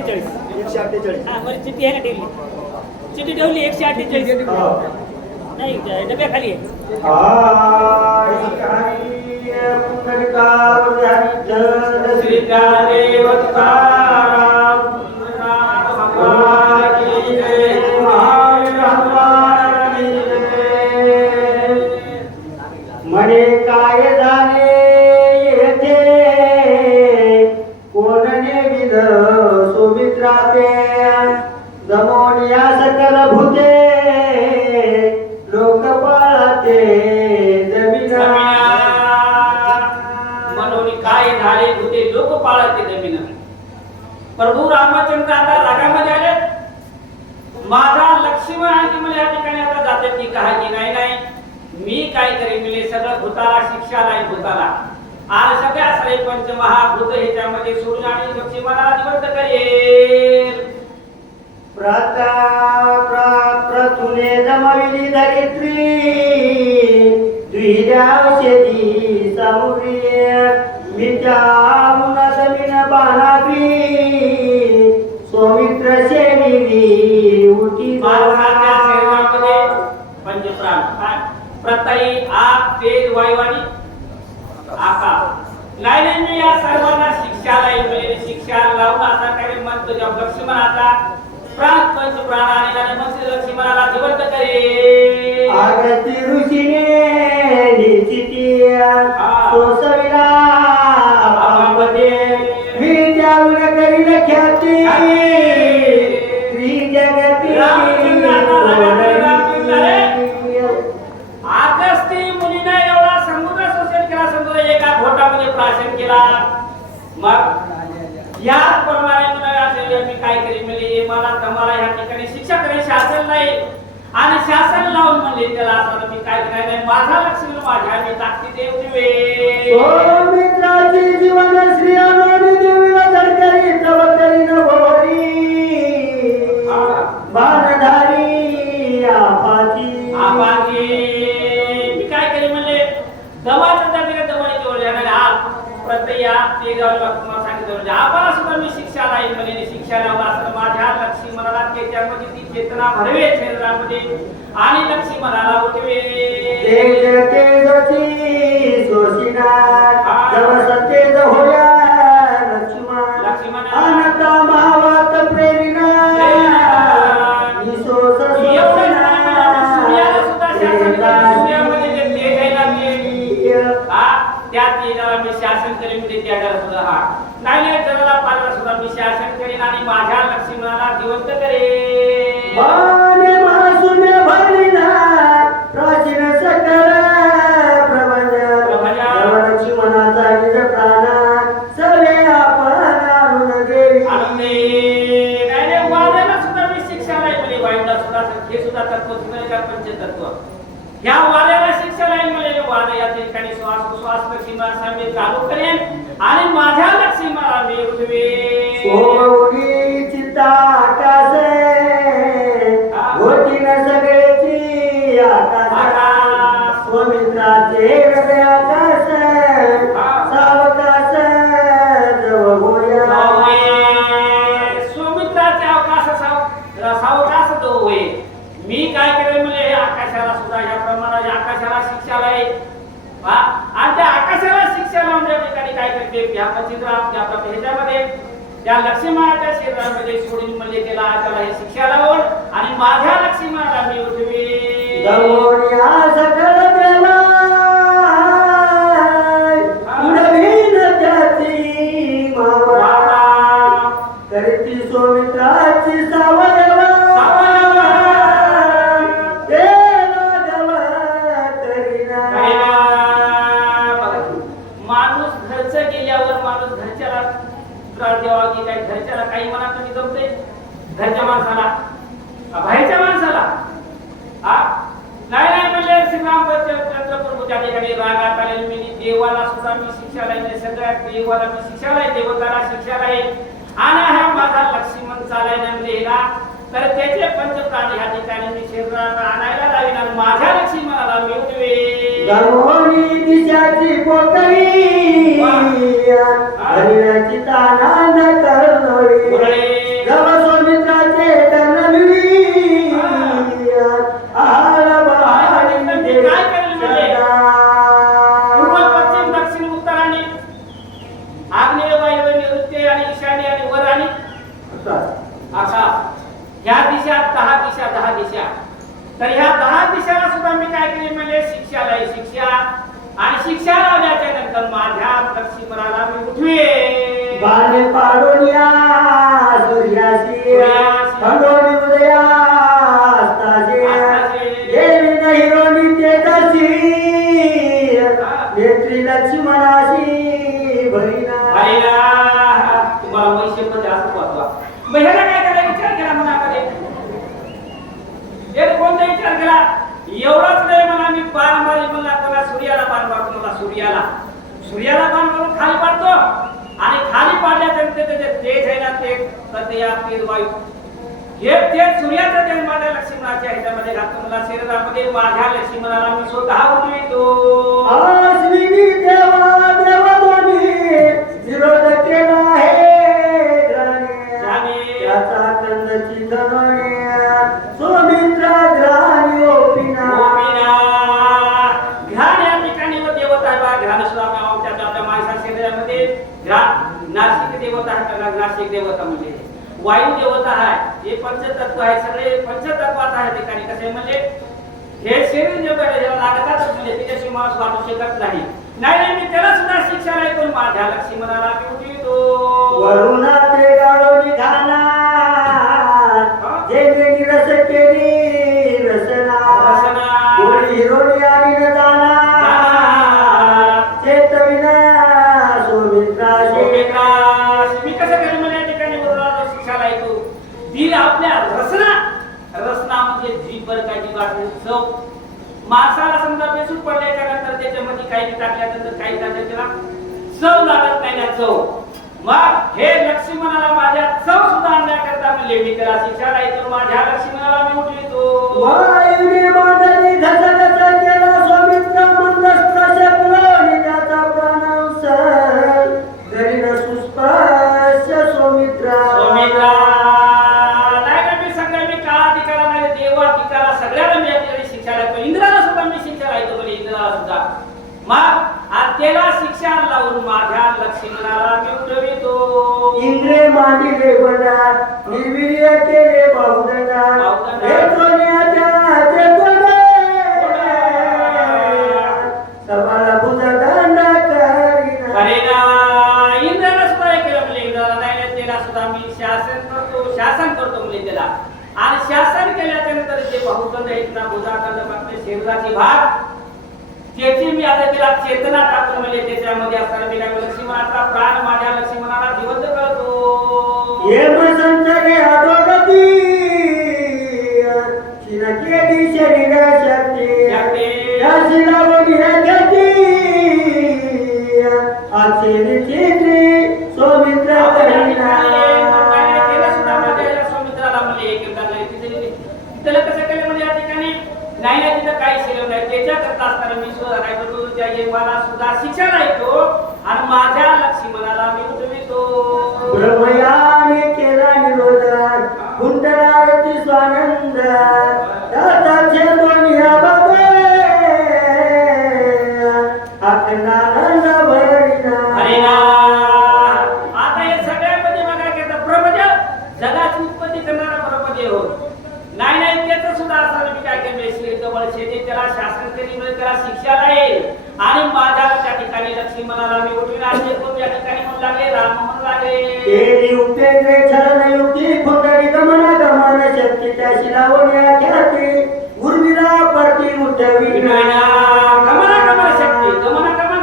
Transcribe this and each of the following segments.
अठ्ठेचाळीस एकशे अठ्ठेचाळीस हा बरं चिठ्ठी आहे ना ठेवली चिठ्ठी ठेवली एकशे अठ्ठेचाळीस नाही डब्याखाली आहे म्हणे माझा लक्ष्मण आणि मला या ठिकाणी आता जाते ती काही नाही नाही. मी काय करेन? मिळे सगळं भूताला शिक्षा नाही भूताला. आज सगळ्या सारे पंच महाभूत ह्याच्यामध्ये सोडून आणि लक्ष्मणाला जिवंत करेल प्रता प्र प्रतुने जमविली धरित्री द्विजा शेती समुद्री. मिच्या मुना जमीन बाणावी सौमित्र शेणी माणसाच्या शरीरामध्ये म्हणजे पंचप्राण काय? प्रत्ययी आग तेज वायू आणि आकाश नाही नाही मी या सर्वांना शिक्षा लाईल म्हणजे शिक्षा लावून असा काही म्हणतो जेव्हा लक्ष्मणाचा प्राण पंच प्राण आणि आणि मग लक्ष्मणाला जिवंत करे आगती ऋषीने असं मी काय करायला नाही. माझा लक्ष माझ्या मी ताकदी देव दिवे सौमित्राची जीवन श्री अनोनी देवीला सरकारी बाणधारी आपाची. आपाची. मी काय म्हणले? आज प्रत्यय ते म्हणजे आम्हाला सुद्धा मी शिक्षा नाही म्हणे शिक्षा लावून असं माझ्या लक्ष्मणाला त्याच्यामध्ये ती चेतना भरवे शरीरामध्ये. आणि उठवे. ना ते. हा त्या तेजाला मी शासन करेन त्याला सुद्धा हा. नाही नाही जगाला पालला सुद्धा मी शासन करेन आणि माझ्या लक्ष्मीला जिवंत करेन. ठिकाणी काय करते त्या पचित्रात त्या ह्याच्यामध्ये त्या लक्ष्मणाच्या शरीरामध्ये सोडून म्हणजे त्याला त्याला हे शिक्षा लावून आणि माझ्या लक्ष्मणाला मी उठवी. मी शिक्षा लाईल सगळ्या देवाला मी शिक्षा लाईल देवताला शिक्षा लाईल आणि हा माझा लक्ष्मण चालायला म्हणजे ना तर त्याचे पंचप्राण ह्या ठिकाणी मी शरीरात आणायला लावीन आणि माझ्या लक्ष्मणाला मिळवे दिशाची हरिणाची ताना न करनोळी मुरळे आता ह्या दिशा दहा दिशा दहा दिशा तर ह्या दहा दिशाला सुद्धा मी काय केले म्हणजे शिक्षा लाई शिक्षा. आणि शिक्षा लावल्याच्या नंतर माझ्या लक्ष्मणाला मी उठवे बाणे पाडून या. सूर्याला. सूर्याला बाण मारून खाली पाडतो. आणि खाली पाडल्यानंतर त्याचे तेज आहे ना ते तर तेज वायू. हे तेज सूर्याचं तेज माझ्या लक्ष्मणाच्या ह्याच्यामध्ये घातलं. मला शरीरामध्ये माझ्या लक्ष्मीनाला मी स्वतः उठवितो देवता म्हणजे. वायू देवता आहे हे पंचतत्व आहे सगळे पंचतत्वात आहे ठिकाणी कसे म्हणजे हे शरीर जे ज्याला लागतातच म्हणजे त्याच्याशी माणूस वाटू शकत नाही. नाही मी त्याला सुद्धा शिक्षा नाही पण माझ्या लक्ष्मणाला मी उठवितो. वरुणा चव माणसाला समजा बेसूट पडल्याच्या त्याच्यामध्ये काही टाकल्यानंतर काही टाकलं त्याला चव लागत नाही ना चव. मग हे लक्ष्मणाला माझ्या चव सुद्धा आणण्याकरता मी लेंडी करा शिक्षा येतो माझ्या लक्ष्मणाला मी उठवितो लावून माझ्या लक्ष्मणाला मी उठवितो इंद्रे मांडिले बंडा निर्वीर्य केले बाहुदंडा. हे सोन्याच्या भुजदंड करीना. केलं म्हणजे इंद्राला नाही त्याला सुद्धा मी शासन करतो शासन करतो म्हणजे त्याला. आणि शासन केल्याच्यानंतर जे बहुदंड आहेत ना भुजादंड शरीराची भाग त्याची मी आता तिला चेतना म्हणजे त्याच्यामध्ये असताना मी काय लक्ष्मणाचा प्राण माझ्या लक्ष्मणाला जिवंत करतो. त्याच्याकरता असताना मी करतो त्या येवाला सुद्धा शिक्षा ऐकतो आणि माझ्या लक्ष्मणाला मी उठवितो ब्रह्मयाने केला निरोध कुंडलारती स्वानंद त्याचा छेदोनी अबदे अखंडानंद भरिना अरे ना आता हे सगळ्यामध्ये बघा की आता प्रपंच जगाची उत्पत्ती करणारा प्रपंच हो नाही नाही त्याचं सुद्धा असं मी काय केलं श्री जवळ शेती त्याला शासन करी म्हणजे त्याला शिक्षा राहील आणि माझ्या त्या ठिकाणी लक्ष्मणाला मी उठविन आणि तो या ठिकाणी म्हणू लागले राम म्हणू लागले केली उपेंद्रे चरण युक्ती फुटली गमन गमन शक्ती त्या शिलावण्या ख्याती उर्मिला पती उठवी विनयना गमना गमन शक्ती गमना गमन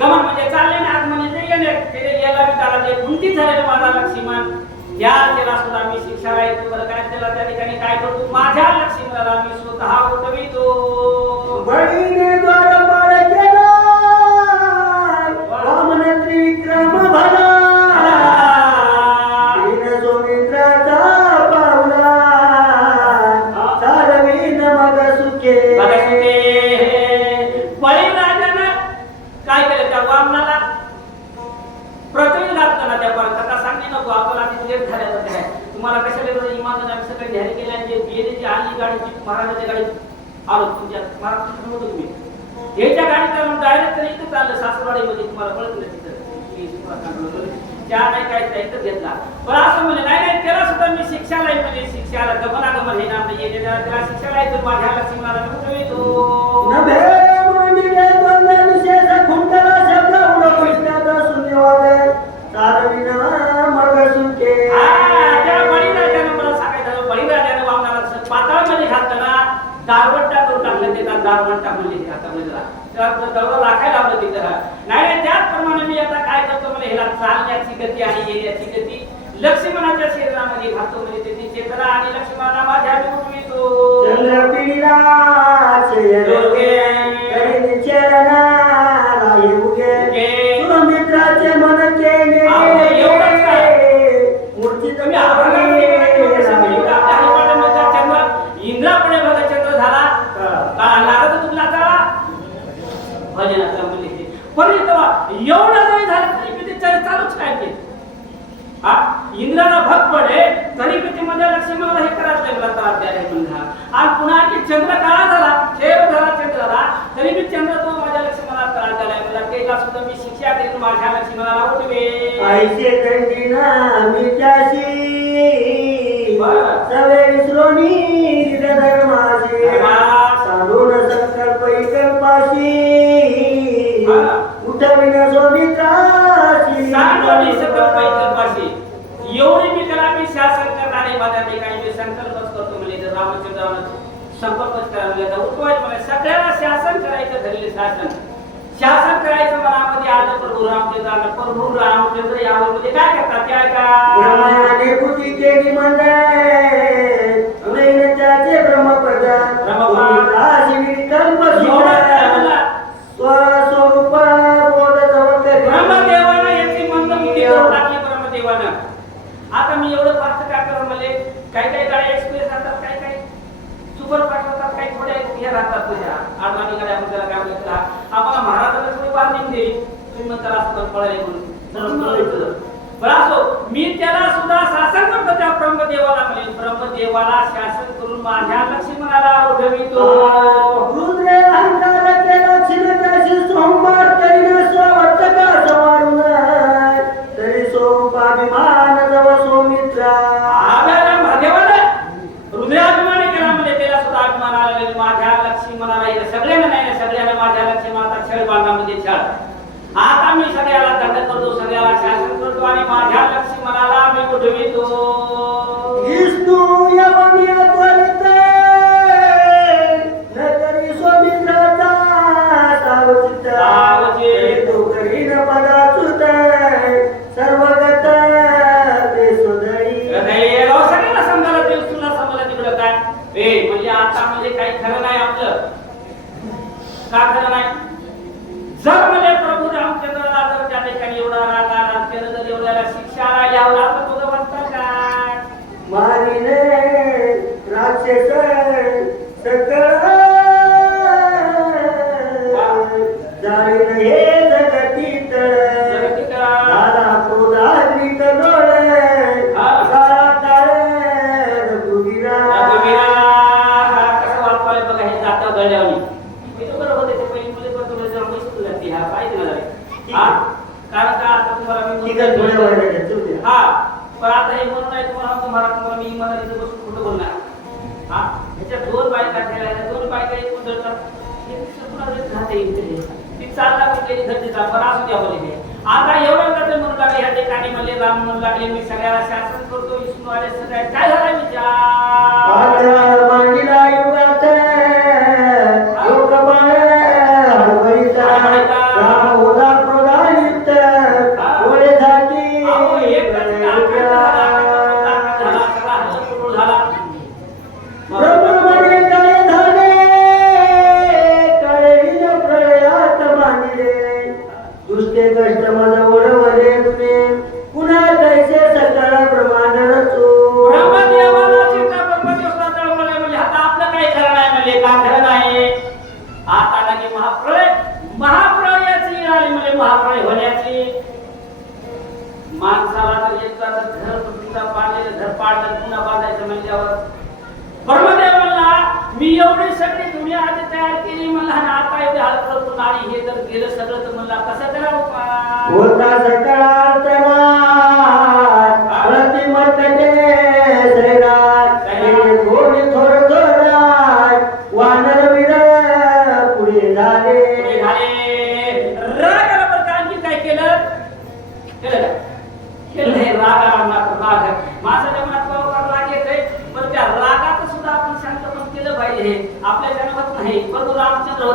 गमन म्हणजे चालले ना आज म्हणजे ते येणे ते याला मी निश्चित झालेलं माझा लक्ष्मण? त्या त्याला सुद्धा मी शिक्षा राहील. बरं काय त्याला त्या ठिकाणी काय करतो माझ्या लक्ष्मणाला मी स्वतः उठवितो. बळीने गाडीची महाराजाच्या गाडीत आलो तुमच्या महाराष्ट्र होतो तुम्ही. याच्या गाडीत मग डायरेक्ट इथं चाललं सासरवाडीमध्ये. तुम्हाला कळत नाही तिथं? त्या नाही काय त्या इथं घेतला. पण असं म्हणजे नाही नाही त्याला सुद्धा मी शिक्षाला म्हणजे शिक्षाला गमनागमन हे नाम नाही त्याला शिक्षाला येतो माझ्या लक्ष्मीला येतो. लागवण टाकून दिली हातामध्ये म्हणजे तेव्हा लाखायला लागलं तिथं नाही त्याचप्रमाणे मी आता काय करतो म्हणजे ह्याला चालण्याची गती आणि येण्याची गती. लक्ष्मणाच्या शरीरामध्ये घालतो म्हणजे त्याची चेतना आणि लक्ष्मणा माझ्या मिळतो येतो. चरण. घेऊन जाऊन संपर्कच करायला जायचा उपवास मला शासन करायचं धरले शासन. शासन करायचं मनामध्ये आलं प्रभू रामचंद्र आलं. प्रभू रामचंद्र यावर म्हणजे काय करतात आता मी एवढं फास्ट काय करून काही काही गाड्या एक्सपिरियन्स बरं पाठवतात काही थोड्या आहेत हे राहतात तुझ्या. आज आम्ही काय आपण त्याला काय म्हणतात? आम्हाला महाराजाला थोडी वार्निंग निघते तुम्ही मग त्याला असं पळाले म्हणून. बरं मी त्याला सुद्धा शासन करतो त्या ब्रह्मदेवाला म्हणजे ब्रह्मदेवाला शासन करून माझ्या लक्ष्मणाला उठवितो জার্মানি तुम्हाला तुम्हाला मी इमानदारीचं बसून खोटं बोलणार. हा? ह्याच्या दोन बायका गेल्या दोन बायका एक उतरतात ती चालला पण असू द्या बोलले आता एवढा करते म्हणून लागले ह्या ठिकाणी म्हणले राम लागले मी सगळ्याला शासन करतो विष्णू आले सगळ्या काय माणसाला तर एकदा घर पृथ्वीचा पाणी घर पाडलं पुन्हा बांधायचं म्हणल्यावर ब्रह्मदेव म्हणला मी एवढे सगळे दुनिया आधी तयार केली मला नापाय हात करतो आणि हे जर गेलं सगळं तर मला कसं करावं होता सकाळ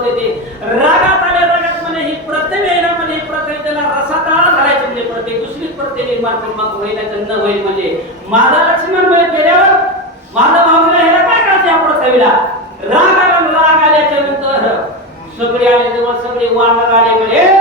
देते रागात आले रागात म्हणे ही येणं म्हणे त्याला म्हणजे प्रत्येक दुसरीच प्रत्येक निर्माण करून मग होईल न होईल म्हणजे माझा लक्ष्मण म्हणजे गेल्यावर माझा ह्याला काय करायचं या प्रस्तावीला राग आला राग आल्याच्यानंतर सगळे आले तेव्हा सगळे वाटत आले म्हणजे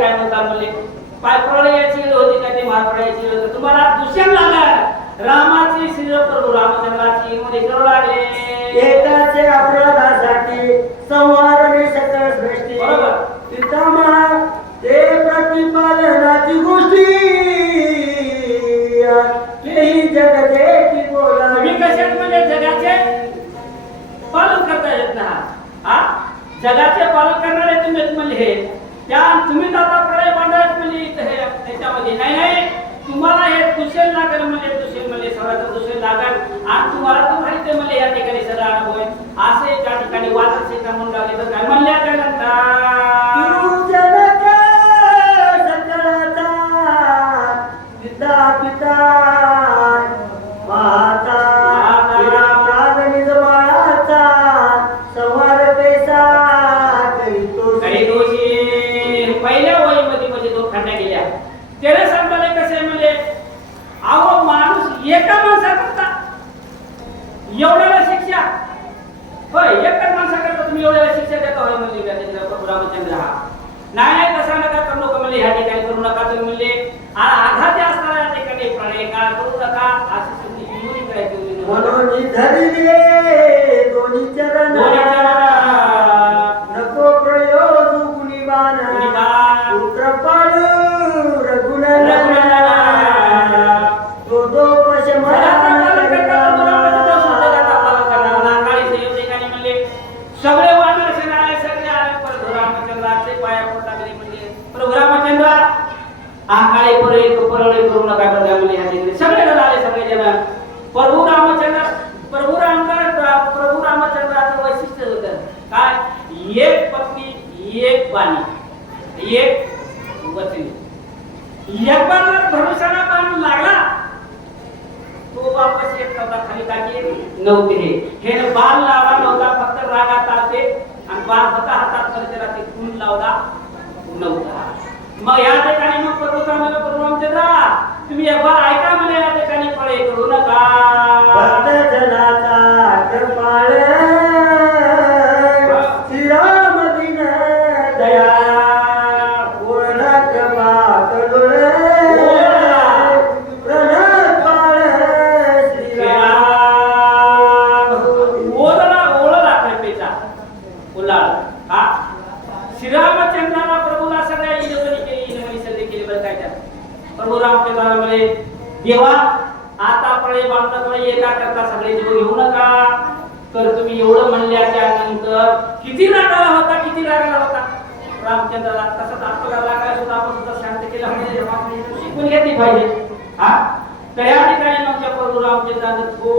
काय म्हणतात म्हणले पायप्रळयाची होती का ते महाप्रळयाची होती? तुम्हाला दुसऱ्या लागणार रामाची श्री प्रभू रामचंद्राची मध्ये करू लागले. एकाचे अपराधासाठी संवारणे सकळ सृष्टी बरोबर. म्हणजे जगाचे पालन करणारे तुम्ही म्हणले. त्या तुम्ही जाता प्रलय भांडायच म्हणजे त्याच्यामध्ये. नाही नाही. तुम्हाला हे दुसरे लागेल म्हणजे दुसरे म्हणजे सर्वांचा दुसरे लागेल आणि तुम्हाला तो माहिती म्हणजे या ठिकाणी सगळा अनुभव आहे असे त्या ठिकाणी वाद असेल म्हणून लागले तर काय म्हणल्या त्यानंतर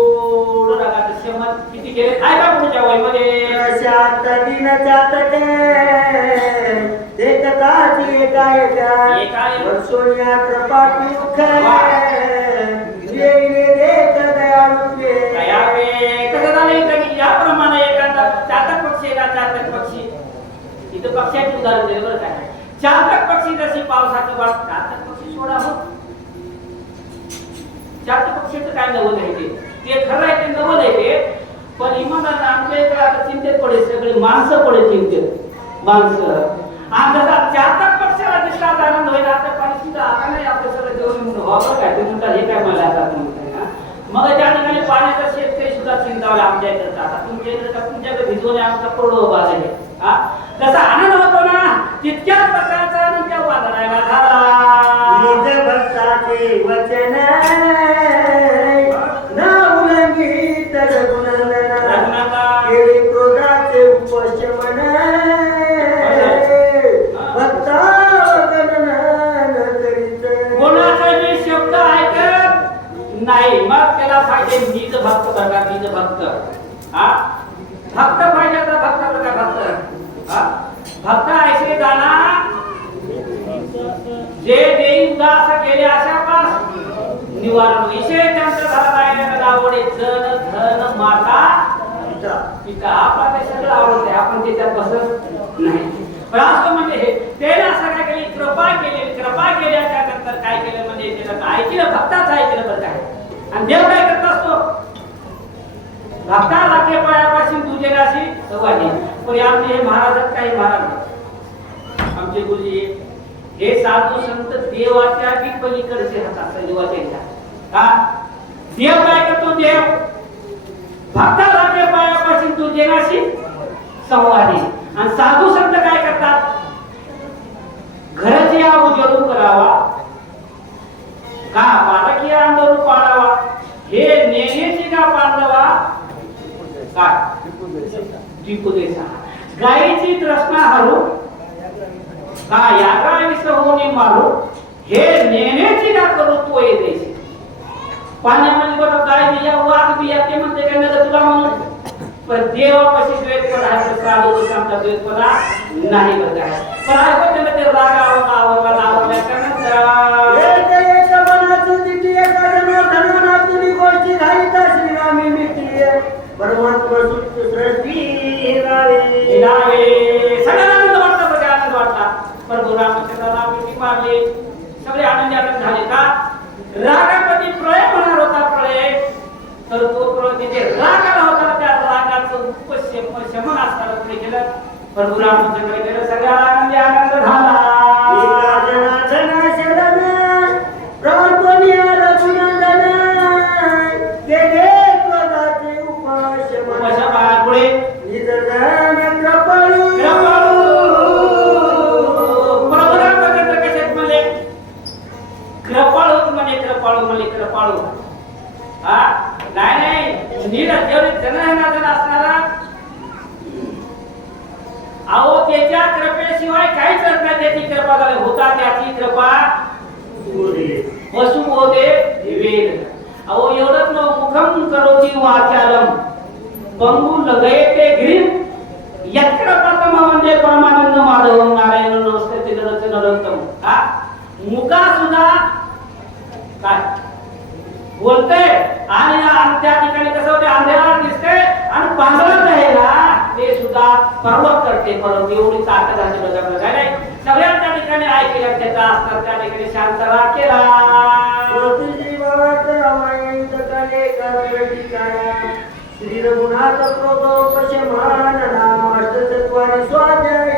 परशुरामचंद्रानं थोडं किती केले पुढच्या वयमध्ये शांत दिन एका एका एका एका. कृपा कसं झालं इथं की याप्रमाणे एखादा चातक पक्षी एका चातक पक्षी इथं पक्ष्याचे उदाहरण दिलं बरं काय चातक पक्षी जशी पावसाची वाट चातक पक्षी सोडा हो चातक पक्षीचं काय नवल आहे ते ते खरं आहे ते नवल आहे ते पण इमानात आमच्या इकडे आता चिंतेत पडे सगळे माणसं पडे चिंतेत. माणसं. आता जसा चातक पक्षाला दिसला आनंद होईल. आता पाणी सुद्धा आता नाही आपल्या सगळं जेवण म्हणून हो, काय ते म्हणतात हे काय मला आता मग त्या ठिकाणी पाण्याचा शेतकरी सुद्धा चिंतावला आमच्या इकडे. आता तुमच्या इकडे तुमच्याकडे भिजवणे आमचा कोरडो उभा आहे. हा? जसा आनंद होतो ना तितक्याच प्रकारचा आनंद त्या वादळाला भक्त बघा नीज भक्त. हा? भक्त पाहिजे तर भक्त बघा भक्त. हा? भक्त ऐसे जाना जे देई उदास केले अशा पास निवारण विषय त्यांचा झाला नाही आवडे जन धन माता पिता. आपला ते सगळं आवडत आहे. आपण त्याच्यात बसत नाही. पण असं म्हणजे हे त्याला सगळ्या केली कृपा केली कृपा केल्याच्यानंतर काय केलं? म्हणजे त्याला ऐकलं भक्ताच ऐकलं बरं काय? आणि देव काय भक्ता लागे पायापासून तुझे राशी सवानी पण आमचे हे महाराजात काही महाराज आमचे गुरुजी हे साधू संत देवाच्या बी पलीकडचे हातात देवाच्या देव काय करतो देव? भक्ता लागे पायापासून तुझे राशी संवादी आणि साधू संत काय करतात? घराची उजळू करावा. का? पाटकीय आंदोलन पाडावा हे नेहमीची का पांडवा काय द्विपुदेशा गायीची तृष्णा हरू का यागा विसहोनी मारू. हे नेण्याची का करू तो ये देशी. पाण्यामध्ये बघा गाय बिया वाघ बिया ते म्हणते काय नाही तुला म्हणून? पण देवापाशी द्वेषपणा आहे तर साधू आमचा द्वेषपणा नाही बरं काय पण ऐकू ते राग आवडला आवडला आवडला त्यानंतर सगळ्यांना आनंद वाटला आनंद वाटला रामचंद्राला सगळे आनंदी आनंद झाले का रागापती प्रळय होणार होता प्रळय तर तो प्रळय तिथे रागाला होता त्या रागाचं उपशम शमन असताना पुढे केलं प्रभू रामचंद्र केलं सगळ्या आनंदी आनंद झाला नाही होता त्याची कृपा वसु होते वेद अहो एवढंच न मुखम करोती वाचालम बंगू लगयते ग्रीन. यत्र प्रथम म्हणजे परमानंद माधव नारायण नमस्ते नरच नरोत्तम. हा? मुका सुद्धा काय? बोलते आणि आणि त्या ठिकाणी कसं होते? अंधेरा दिसते आणि पांढरत आहे ना ते सुद्धा पर्वत करते परंतु एवढी ताकद आहे बजावलं काय नाही सगळ्या त्या ठिकाणी ऐकल्या त्याचा असतात त्या ठिकाणी शांत राग केला. श्री रघुनाथ नामाष्टचत्वारी स्वाध्याय.